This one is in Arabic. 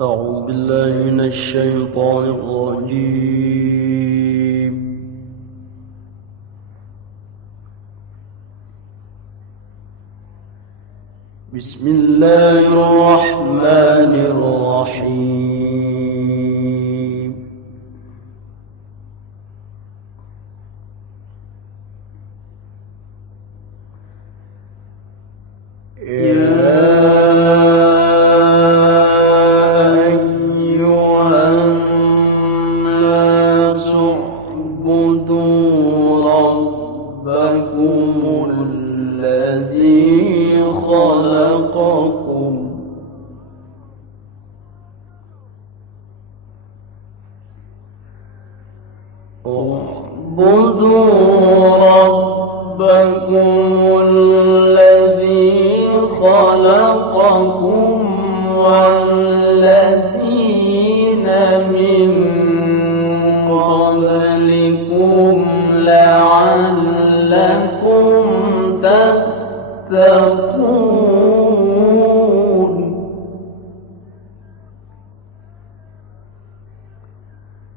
أعوذ بالله من الشيطان الرجيم. بسم الله الرحمن الرحيم. اعبدوا ربكم الذي خلقكم والذين من قبلكم لعلكم تتقون.